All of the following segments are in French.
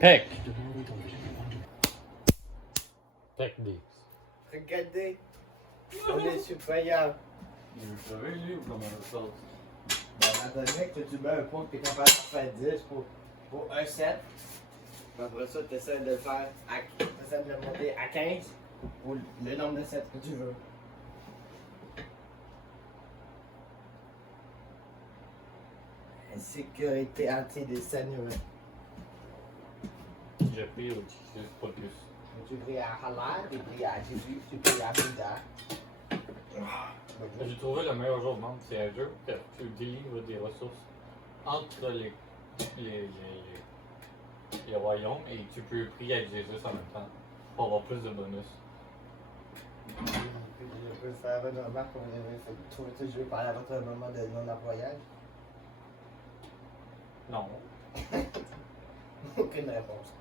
Peck. Techniques. Regardez, on est supérieur. Il veut crever, lui, ou comment ça se passe? Ben, étant donné que tu mets un point que tu es capable de faire 10 pour un set, après ça, tu essaies de le faire t'essaies de le monter à 15 pour le nombre de sets que tu veux. Sécurité anti-décès. J'ai pris au pas plus. Tu pris à Haller, tu pris à Jésus, tu pris à Bouddha. J'ai trouvé le meilleur jeu au monde, c'est un jeu que tu délivres des ressources entre les royaumes et tu peux prier avec Jésus en même temps pour avoir plus de bonus. Je peux faire une remarque qu'on avait fait. Tu veux parler à votre moment de non-employage? Non. Aucune réponse.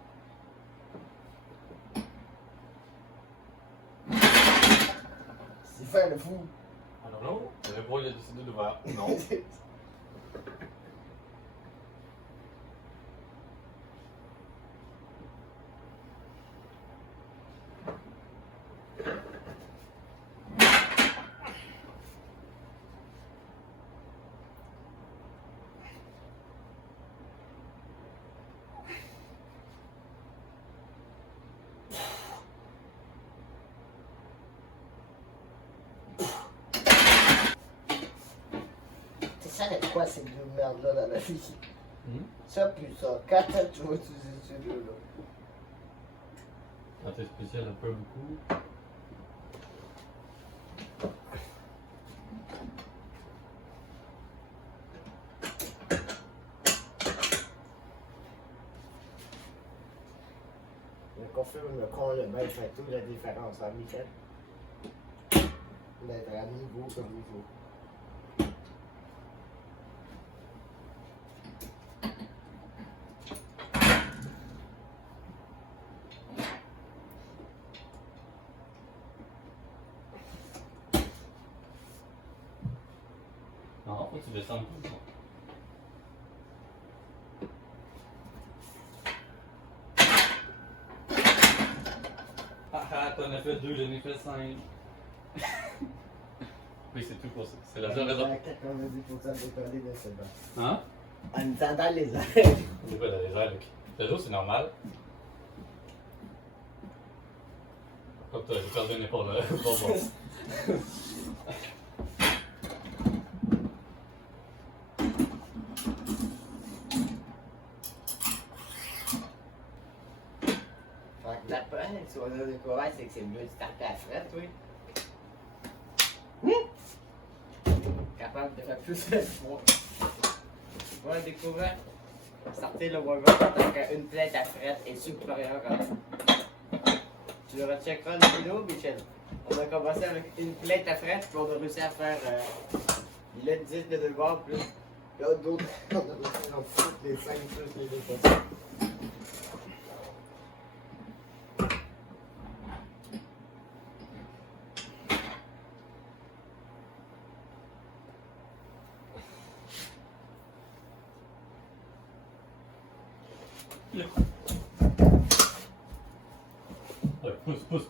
C'est faire le fou. I don't know. Le roi il a décidé de voir. Non. Ça va être quoi ces deux merdes-là dans la vie? Ça plus ça. Quand tu vas utiliser ces deux-là? Quand t'es spécial un peu beaucoup. Je confirme qu'on le maître fait toute la différence en Michel. D'être à niveau comme il faut. Non, faut que tu descendes comme ça. Ah, t'en as fait 2, j'en ai fait 5. Oui, c'est tout pour ça. C'est la seule raison. 90% décollé de ce banc. Hein? En étant dans les airs. C'est pas dans les airs, ok. Le dos, c'est normal. Comme t'as perdu une épaule là. Bon, bon. La peine, si on a découvert, c'est que c'est mieux de starter à la frette, oui. Capable de faire plus de fois. On a découvert. Starter le Wargame tant qu'une plainte à frette est supérieure à. Tu le recheckeras le vidéo, Michel. On a commencé avec une plainte à frette, puis on a réussi à faire. Il a 10 de devoir plus. Il y a d'autres. On a réussi à en foutre les 5 plus les 2 possibles. Ouais, pousse.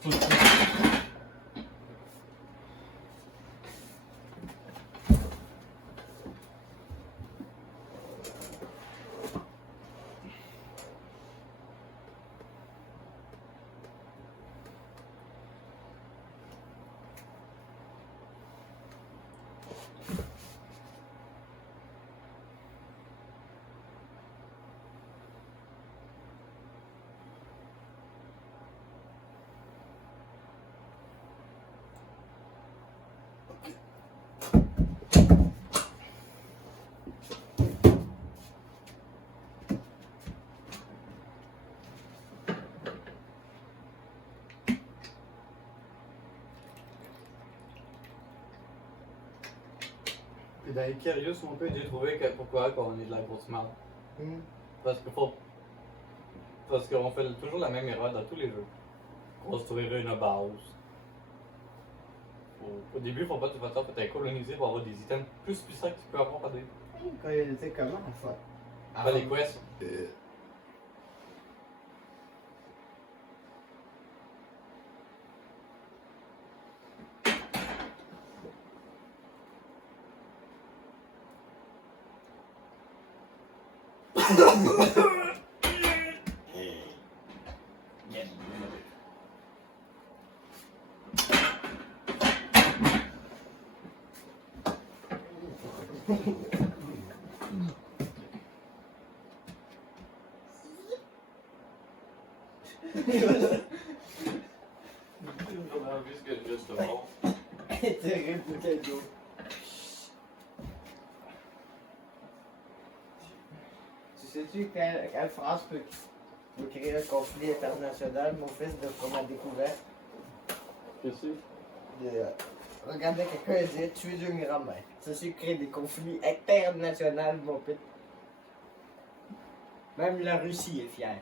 Puis dans Icarius, mon père, j'ai trouvé que pourquoi on est de la grosse merde. Parce que faut. Parce qu'on fait toujours la même erreur dans tous les jeux. Construire une base. Au début, faut pas que tu fasses ça, faut t'aller coloniser pour avoir des items plus puissants que tu peux avoir par des. Tu sais comment on fait? Pas les quests. Yes. On a vu ce que juste devant. Terrible bouteille d'eau. Tu sais-tu quelle France peut créer un conflit international, mon fils, de qu'on a découvert? Qu'est-ce que c'est? Regarder quelqu'un dire tuer une grand-mère. Ceci crée des conflits internationaux, mon pit. Même la Russie est fière.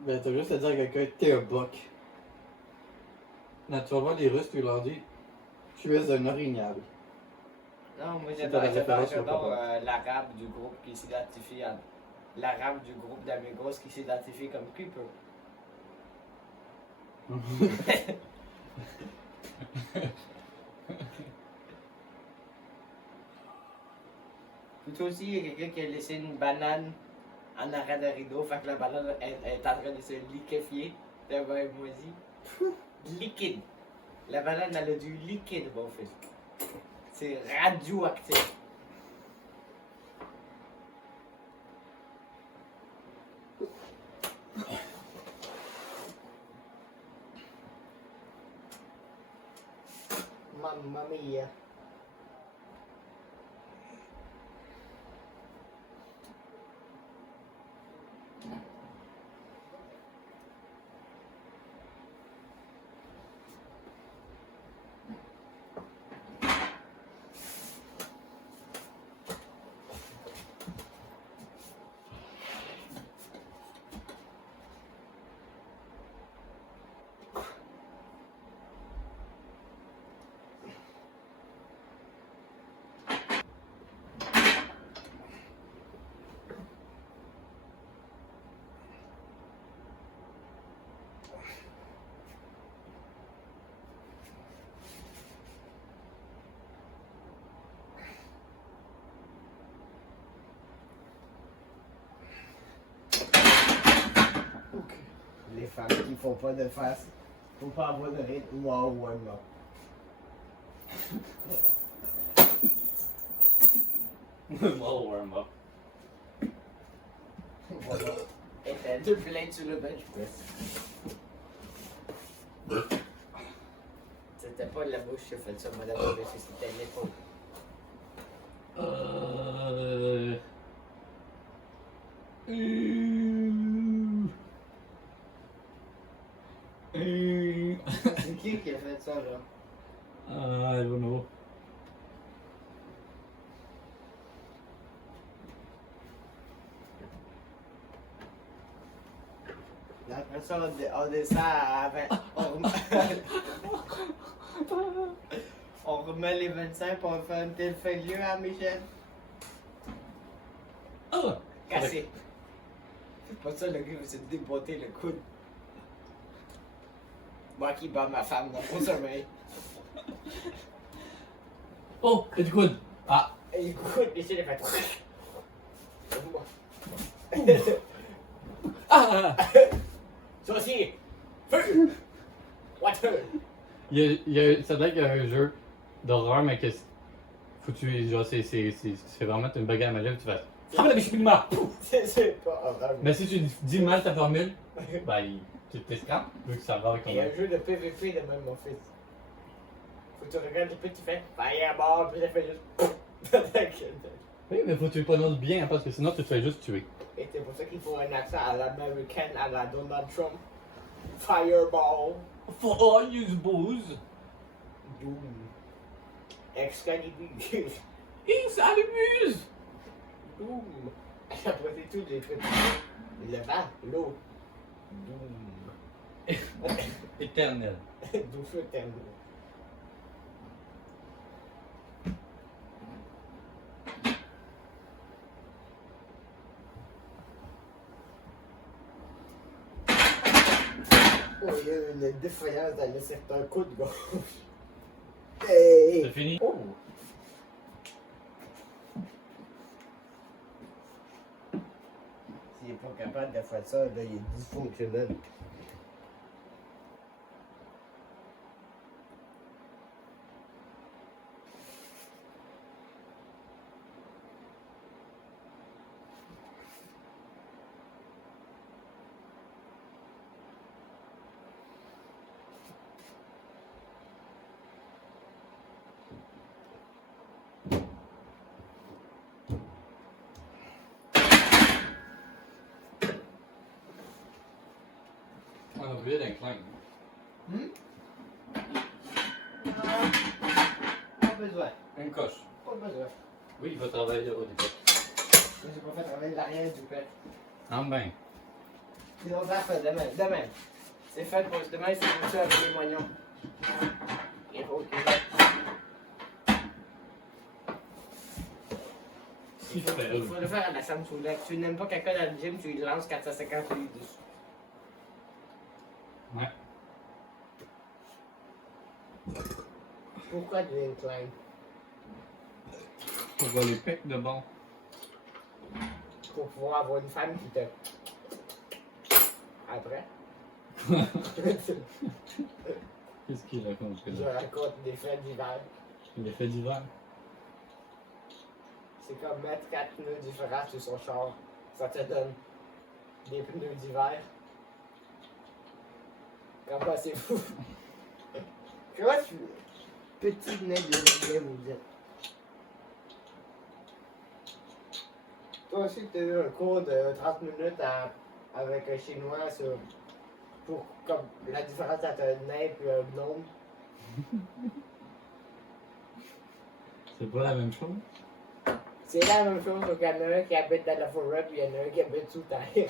Ben, t'as juste à dire à quelqu'un, t'es un bloc. Là, tu vas voir les Russes, tu leur dis, tu es un orignal. Non, moi C'est pas la référence au j'adore papa. l'arabe du groupe qui s'identifie à. L'arabe du groupe d'Amigos qui s'identifie comme Creeper. Tout aussi, il y a quelqu'un qui a laissé une banane en arrêt de rideau, fait que la banane est en train de se liquéfier devant un moisi. Liquide. La banane, elle a du liquide, mon fils. C'est radioactif. Mamma mia. Les femmes qui font pas de face, faut pas avoir de rythme. Wow, ouais, non. Well, warm up. Voilà. Et t'as deux plaintes sur le bench press. C'était pas la bouche qui a fait ça, madame, c'était l'épaule. C'est qui a fait ça, là? I don't know. Après ça, on descend à 20. On remet les 25 pour faire un tel failure à Michel. Ah! Cassé. C'est pas ça, le gars veut se déboîter le coude. Moi qui bats ma femme dans mon sommeil. Oh, c'est good. Ah! Et écoute, Michel est fait. Ah! Ça aussi! Feu! Water! Ça doit être un jeu d'horreur, mais que faut que tu. Genre, c'est vraiment une bagarre à magie, tu vas. Ah, mais je suis mal! C'est pas horrible. Mais si tu dis mal ta formule, ben, tu t'es scrap, vu que ça va avec ton. Il y a un jeu de PVP de même, mon fils. Faut que tu regardes le petit fait Fireball, puis ça fait juste. Oui, mais faut que tu le prononces bien, hein, parce que sinon tu te fais juste tuer. Et c'est pour ça qu'il faut un accent à l'américaine, à la Donald Trump. Fireball. For all you boos! Boom. Excalibur. Ils s'amusent! Boom. Après c'est tout, les trucs. Le vent, l'eau. Boom. Éternel. D'où feu t'aimes. Oh, il y a une défaillance dans le secteur coude gauche. Hey! C'est fini? Oh! arrête de faire ça, là, il est dysfonctionnel. On a oublié d'incliner. Pas besoin. Une coche. Pas besoin. Oui, il va travailler au début. J'ai pas fait travailler l'arrière du pet. Ah ben. Ils vont faire ça demain. Demain. C'est fait pour demain, c'est pour ça avec les moignons. Il faut que il faut le faire à la Samsung. Tu n'aimes pas quelqu'un dans le gym, tu lui lances 450 livres dessus. Ouais. Pourquoi du incline? Pour voir les pecs de bon. Pour pouvoir avoir une femme qui te. Après. Qu'est-ce qu'il raconte Je là? raconte des fêtes d'hiver. L'effet d'hiver. C'est comme mettre 4 pneus différents sur son char. Ça te donne des pneus d'hiver. Comment c'est fou? Comment tu. Petit nez de lait, vous dites. Toi aussi, tu as eu un cours de 30 minutes avec un chinois sur. Pour comme la différence entre un nain et un gnome. C'est pas la même chose? C'est la même chose, sauf qu'il y en a un qui habite dans la forêt puis il y en a un qui habite sous terre.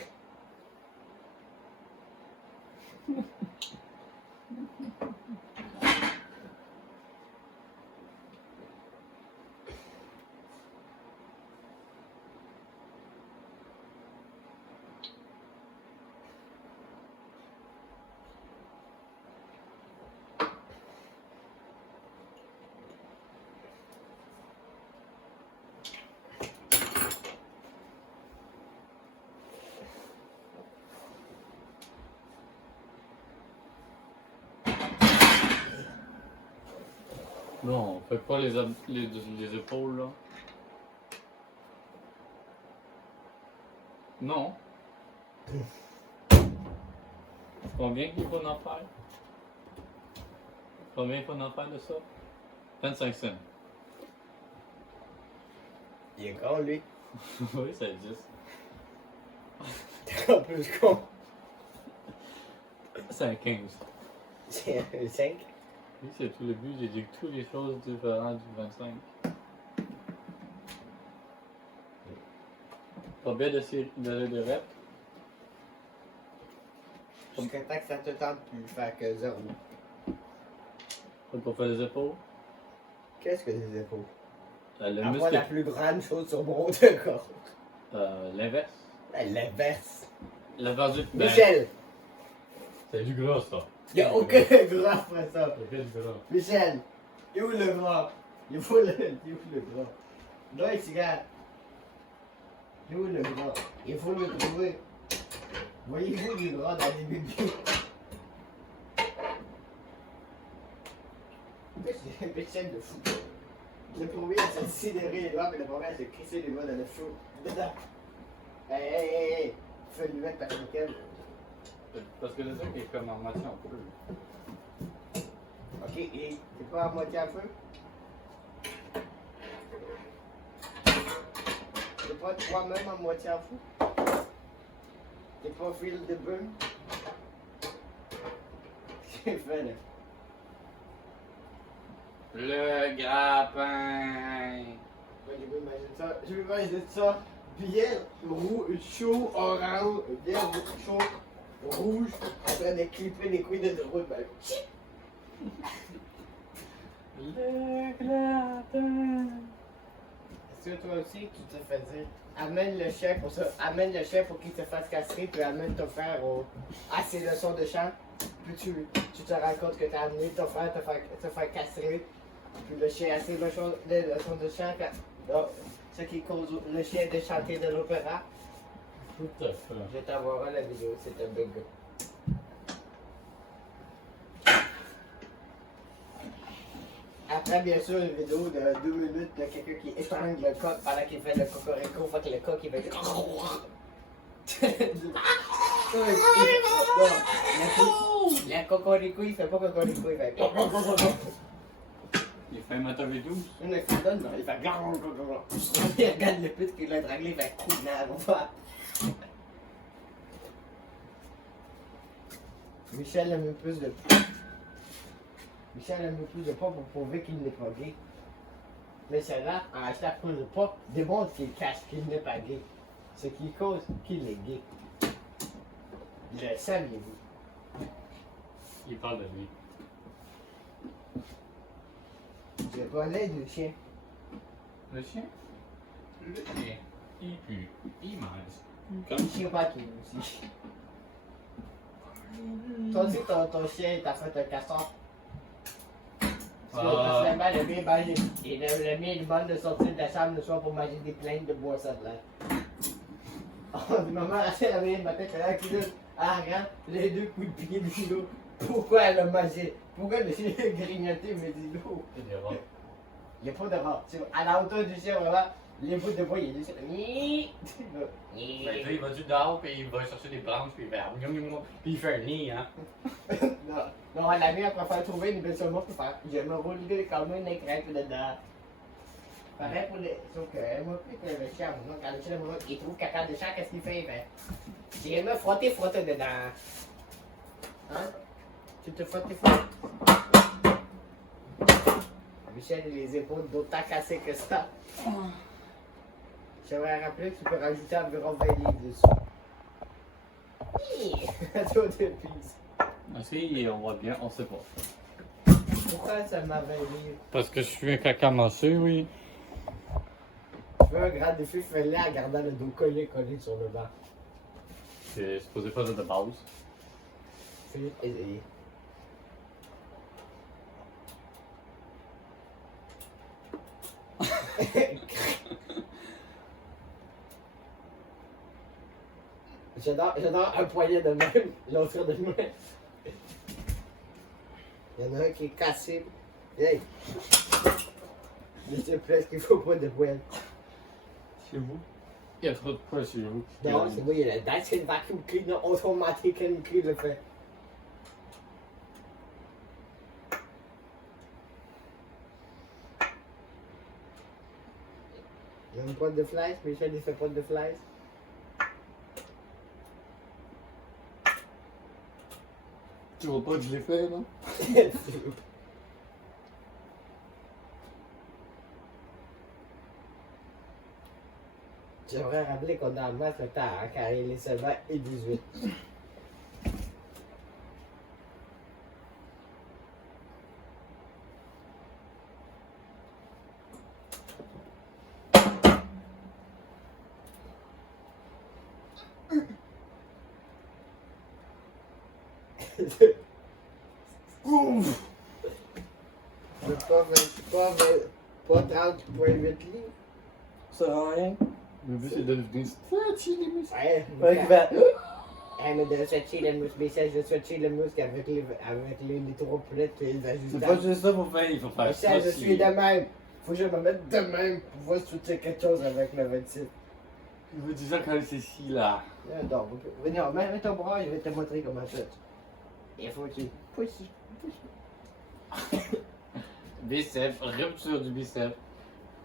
Non, fais pas les épaules là. Non. Combien qu'il faut en faire? Combien il faut en faire de ça? 25 cents. Il est grand, lui. Oui, ça existe. T'es en plus con. C'est un 15. C'est un 5. Oui, c'est tout le but. J'ai dit que toutes les choses différentes du 25. Pas bien d'essayer de rep. Jusqu'à temps que ça te tente plus faire que 0. Faut pas faire les épaules. Qu'est-ce que des épaules? Le Avoir muscle. la plus grande chose sur mon haut de corps. L'inverse. L'inverse. L'inverse du. Michel! C'est du gras ça. Il n'y a aucun gras après ça. C'est du gras. Michel! Il est où le gras? Il est où le gras? Là, ici, regarde. Il est où le gras? Il faut le trouver. Voyez-vous du gras dans les bébés? Michel de fou. Le premier, c'est de sidérer les doigts, mais le premier, c'est de crisser les doigts dans le feu. Dedans. Hey! Fais-lui mettre ta coquette. Parce que c'est ça qui est comme en moitié en feu. Ok, et t'es pas à moitié à feu? T'es pas toi-même à moitié à feu? T'es pas fil de bœuf? J'ai fait là. Le grappin. Je vais imaginer ça. Bien chaud, orange, bien chaud, rouge, en train de clipper les couilles de route. Ben, Le grappin. est-ce que toi aussi tu te fais dire amène le chef pour ça, amène le chef pour qu'il te fasse castrer, puis amène ton frère à ses leçons de chant, puis tu te rends compte que tu as amené ton frère te faire castrer, puis le chien a ses leçons de chant, ce qui cause le chien de chanter de l'opéra. Tout à fait. Je t'enverrai la vidéo, c'est un bug. Après, bien sûr, une vidéo de 2 minutes de quelqu'un qui étrangle le coq pendant qu'il fait le cocorico, fait que le coq il fait. Le cocorico, il fait pas cocorico, il fait. Il fait un moteur V12. Une donne, non, il fait. Il regarde le pute qui l'a étranglé, il fait. Non, va. Michel aime plus de. Michel aime plus de pas pour prouver qu'il n'est pas gay. Mais celle-là, en achetant plus de pas, démontre qu'il cache qu'il n'est pas gay. Ce qui cause qu'il est gay. Le saviez-vous? Il parle de lui. Je connais du chien. Le chien? Le chien. Il pue. Il mange. Le chien pas qui aussi. Toi aussi, ton chien t'a fait un castor. Parce que le mien, il demande de sortir de la chambre le soir pour manger des plaintes de boissons de l'air. Oh, maman, elle avait une matin, elle a dit, ah, regarde, les 2 coups de pied de l'eau. Pourquoi elle a mangé? Pourquoi le chien a grignoté, mais de l'eau? C'est des rats. Il n'y a pas de rat. À la hauteur du chien, vraiment, les bouts de bois, il est juste. Mais là, il va du dehors, puis il va chercher des branches, puis il fait. Puis il fait un nid, hein. Non, la mienne, elle préfère trouver une belle seulement pour faire. Je me roule comme une écrète dedans. Pareil pour les. Sauf que, moi, plus que le chien, moi, quand le chien, moi, il trouve caca de chat, qu'est-ce qu'il fait? Il fait. J'ai aimé frotter dedans. Hein? Tu te frottes. Michel, les épaules d'autant cassées que ça. J'aimerais rappeler que tu peux rajouter environ 20 livres dessus. Toi, depuis. Si, on voit bien, on sait pas. Pourquoi ça m'a 20 livres? Parce que je suis un caca massé, oui. Tu veux un grand défi, fais-le en gardant le dos collé sur le banc. C'est supposé faire ça de base. Fais essayer. J'adore un poignet de même, l'autre de même. Il y en a un qui est cassé. Hey! Je sais presque qu'il faut pas de poêle. Chez vous? Il y a trop de poids chez vous. Non, c'est moi, il y a la c'est une vacuum cleaner automatique qui le fait. Il y a une pointe de flies, Michel il fait pointe de flies. Tu vois pas que je l'ai fait, non? J'aimerais rappeler qu'on a en masse le temps à carrer les 7 et 18. Ouf! Pas 30,8 livres. Ça sert à rien. Le but c'est de devenir stretchy les muscles. Ouais, mais de stretcher le muscle, mais c'est de stretcher le muscle avec les trois poulettes et les C'est ajustables. pas juste ça pour faire, il faut faire Michel, ça. je suis de même. Faut que je me mette de même pour pouvoir stretcher quelque chose avec le 26. Je veux dire ça quand c'est ici, là. Non, venez, mets ton bras, je vais te montrer comment ça. Il faut que tu pousses. Biceps, rupture du biceps.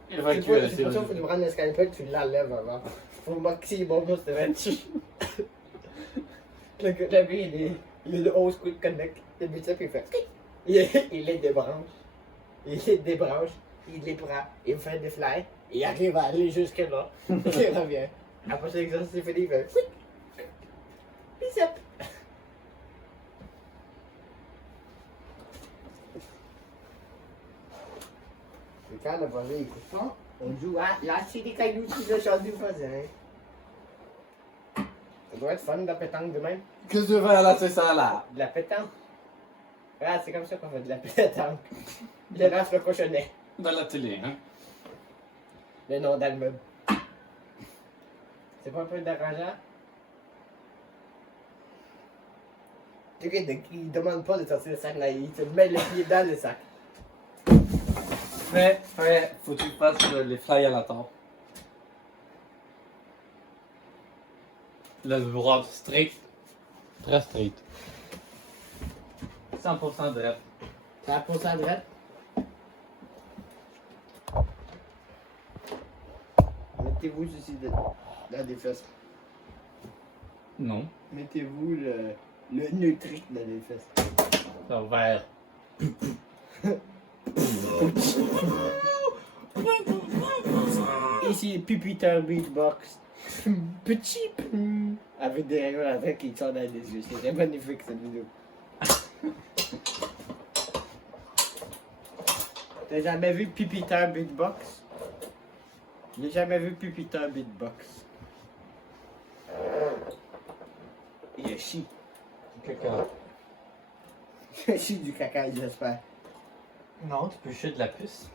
C'est pour ça qu'il faut prendre le scalpel, tu l'enlèves avant. Faut maximum de 26. Le gars, il a le 11 quick connect. Le biceps, il fait. Il les débranche. Il les débranche. Il les prend. Il fait des fly. Il arrive à aller jusque là. Il revient. Après l'exercice est fini, il fait. Biceps. Et quand le voisin écoute pas, on joue à lâcher des cailloux sur le champ du voisin. Ça doit être fun de la pétanque de même. Qu'est-ce que tu veux faire là, c'est ça, là? De la pétanque. Ah, c'est comme ça qu'on fait de la pétanque. Je lance le cochonnet. Dans la télé, hein? Mais non, dans le meuble. C'est pas un peu dérangeant? Tu sais, il demande pas de sortir le sac là, il te met le pied dans le sac. Faut que tu fasses les fly à la table. Le bras straight. Très straight. 100% direct. Ça a pour ça droite. Mettez-vous ceci dans des fesses. Non. Mettez-vous le neutrique dans les fesses. Ça vert. Ici, Pupiter Beatbox. Petit. Avec des rayons avec qui sortent dans les yeux. C'était magnifique cette vidéo. T'as jamais vu Pupiter Beatbox? J'ai jamais vu Pupiter Beatbox. Il a chi. Caca. Il a chi du caca, j'espère. Non, tu peux chier de la puce.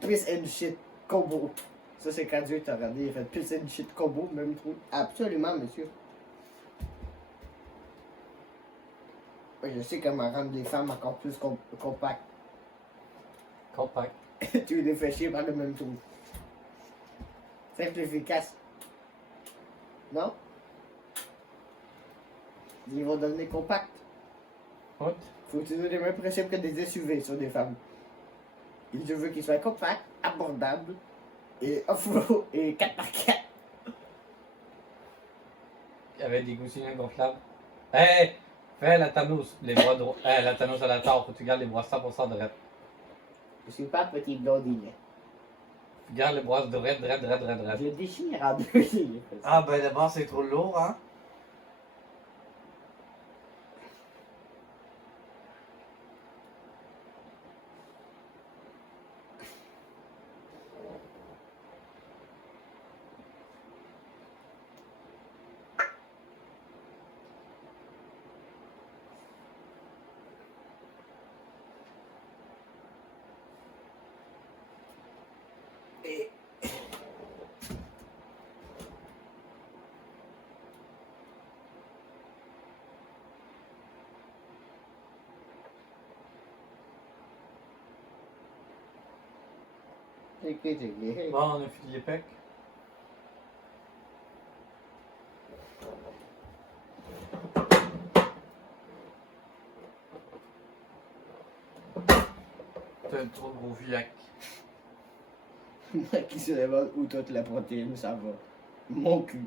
Piss and shit combo. Ça, c'est quand Dieu t'a regardé. Il a fait piss and shit combo, même truc. Absolument, monsieur. Oui, je sais comment rendre des femmes encore plus compactes. Compact. Tu les fais chier par le même trou. Simple, efficace. Non? Ils vont devenir compacts. What? Faut utiliser les mêmes principes que des SUV sur des femmes. Et je veux qu'ils soient compacts, abordables, et off-road, et 4x4. Il y avait des coussinets gonflables. Hey! Fais la Thanos, les bras droits. La Thanos à la table, faut que tu gardes les bras 100% droits. Je suis pas petit blondine. Tu gardes les bras droits. Je déchire en deux. Ah ben d'abord c'est trop lourd, hein? C'est Bon, on a fini les pecs. T'as un trop gros fiac. Moi qui se demande où toute la protéine ça va. Mon cul.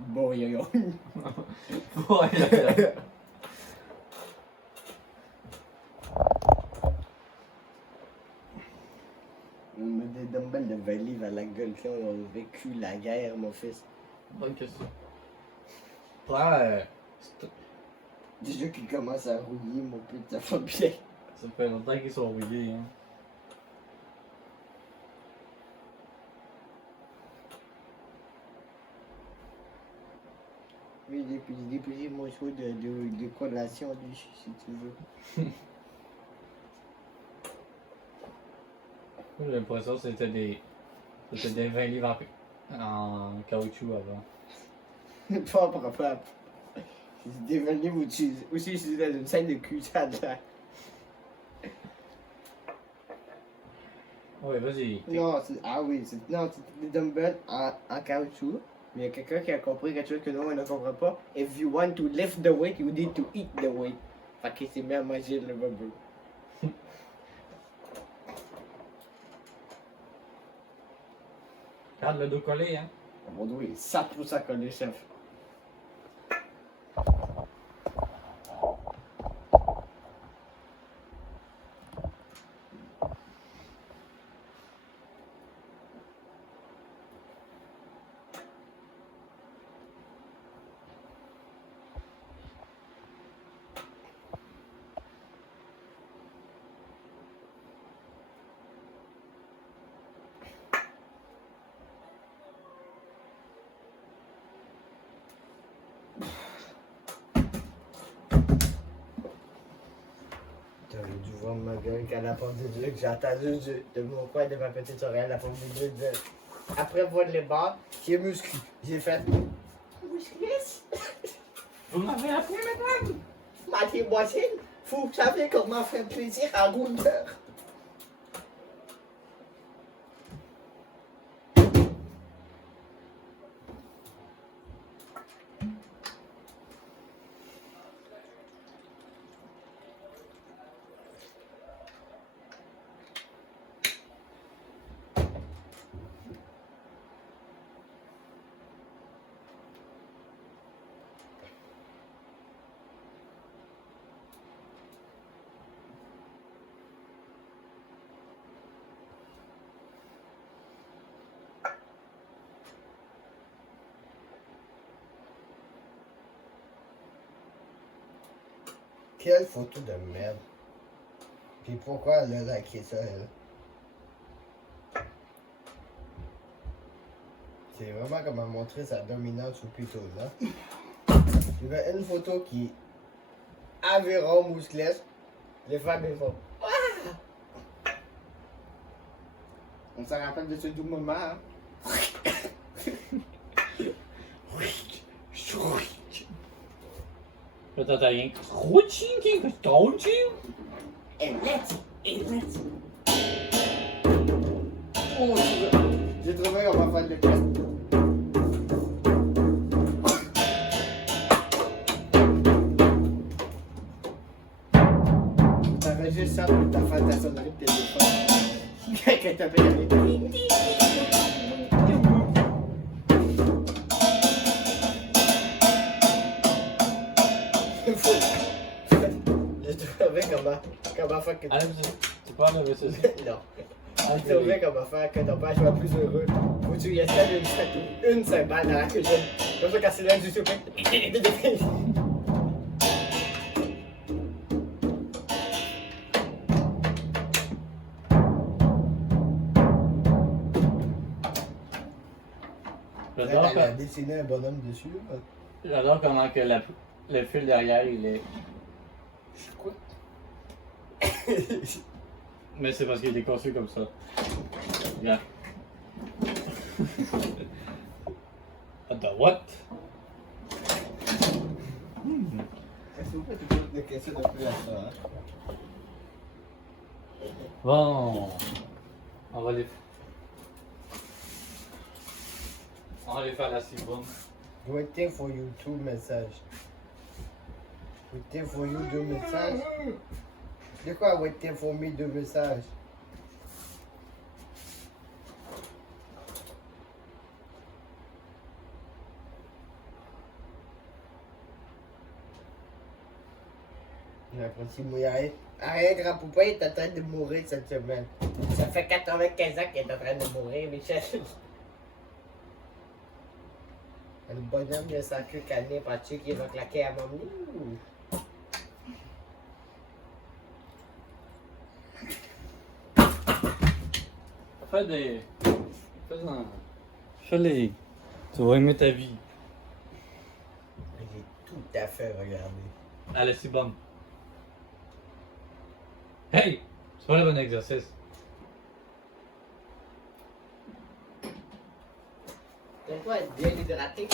Bon yo. Ouais. On me met des dumbbells de 20 livres à la gueule qui ont vécu la guerre, mon fils. Bonne question. Ouais. Déjà qu'il commence à rouiller, mon putain, ça va bien. Ça fait longtemps qu'ils sont rouillés, hein. Oui, j'ai déposé mon show de collation, si tu veux. J'ai l'impression que c'était des 20 livres en caoutchouc avant. Pas probable. J'ai devenu aussi utilisé dans une scène de cul, ça a l'air. Ouais, vas-y. Non, c'est des dumbbells en caoutchouc. Mais il y a quelqu'un qui a compris quelque chose que nous, on ne comprend pas. If you want to lift the weight, you need to eat the weight. Fait qu'il s'est mis à manger le rubber. Garde le dos collé, hein. Mon dos est 100% collé, chef. T'aurais dû voir ma gueule quand la pomme de Dieu, que j'ai entendu de mon coin de ma petite oreille, la pomme de Dieu dire. Après voir les barres, j'ai musclé. J'ai fait. Musclé? Vous m'avez appris, madame. Mathieu Boissine, vous savez comment faire plaisir à Gunther. Quelle photo de merde. Puis pourquoi elle a liké ça, elle? C'est vraiment comme à montrer sa dominance ou plutôt là. Il y avait une photo qui Aveyron Mousselès. Les femmes ils font. Ah! On s'en rappelle de ce doux moment, hein? Là, t'entends rien. Rouching, qui rouching. Et let's. Oh, j'ai trouvé qu'on va faire le test. T'avais juste ça pour ta faire ta sonnerie de téléphone. Quand t'as fait J'ai trouvé comment faire que Ah, tu parles avec ceci? Non. J'ai trouvé comment faire que ton père soit plus heureux. Faut que tu y installes une cymbale dans la cuisine. Comme ça, quand c'est l'heure du souper. J'adore Elle a dessiné un bonhomme dessus. j'adore comment que le fil derrière, il est... Quoi? Mais c'est parce qu'il est conçu comme ça. Regarde. Attends, what? Est-ce que vous faites toujours des questions de plus à ça, hein? Bon. On va les faire la ciboire. Waiting for you, 2 messages. Waiting for you, 2 messages. C'est quoi waiting for me, 2 messages? J'apprécie mouiller. Arrête, grand poupée, il est en train de mourir cette semaine. Ça fait 95 ans qu'il est en train de mourir, Michel. Le bonhomme de sa queue canée, penses-tu qu'il va claquer à mon nez? Fais-les. Tu vas aimer ta vie. J'ai tout à fait regardé. Elle est si bonne. Hey! C'est pas le bon exercice. T'aimes pas être bien hydraté?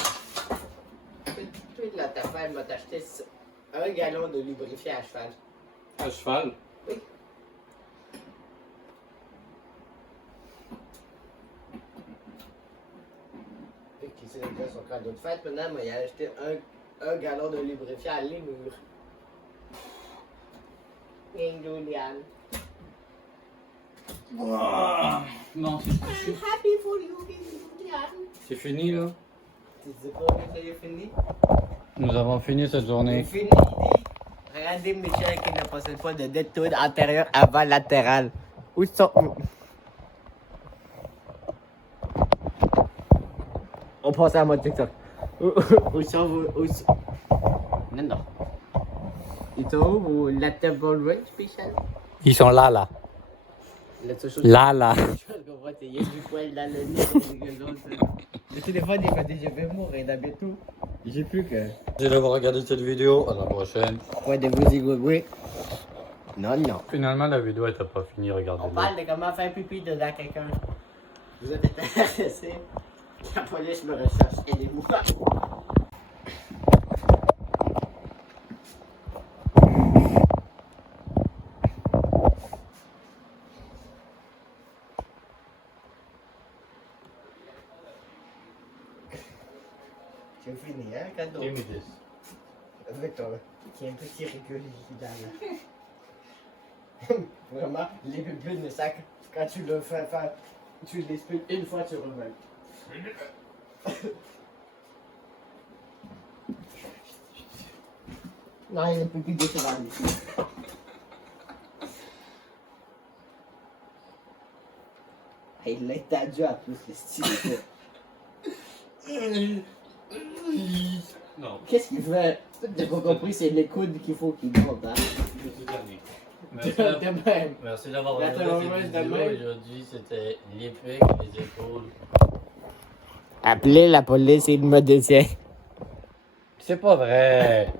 Toi, là, ta femme m'a acheté 1 gallon de lubrifiant à cheval. À cheval? Oui. Et qui s'est fait son cadeau de fête, maintenant, il a acheté un gallon de lubrifiant à Lémur. Ding Julian. Non, c'est Happy for you, Ding Julian. c'est fini là. Tu sais pas que c'est fini? Nous avons fini cette journée. C'est fini. Regardez Michel qui ne possède pas de détour antérieur avant latéral. Où sont... On passe à mon TikTok. Où sont vos... Non, non. Ils sont où vos lateral rings, Michel? Ils sont là. La seule chose Là. que je vois, c'est qu'il y a du poil dans le nez. Le téléphone, il fait déjà fait mourir d'habitude. J'ai plus que... Merci d'avoir regardé cette vidéo. À la prochaine. Point de vous égoutez. Non, non. Finalement, la vidéo était pas finie. On Regardez-la. parle de comment faire pipi dedans quelqu'un. Vous êtes intéressé? La police me recherche. Aidez-moi. C'est fini, hein, cadeau. Give me this. Avec toi, qui est un petit recul Vraiment, les pupilles de sac, quand tu le fais faire, tu les spiles une fois, tu reviens. Non, il y a des pupilles de cheval. Il l'a étendu en plus, le style. Non, Qu'est-ce qu'il fait? T'as pas compris, c'est les coudes qu'il faut qu'il monte, hein? je suis tanné. De même. Merci d'avoir La regardé terroriste cette de vidéo. même. Aujourd'hui, c'était l'épique, les épaules. Appelez la police, il me détient. C'est pas vrai.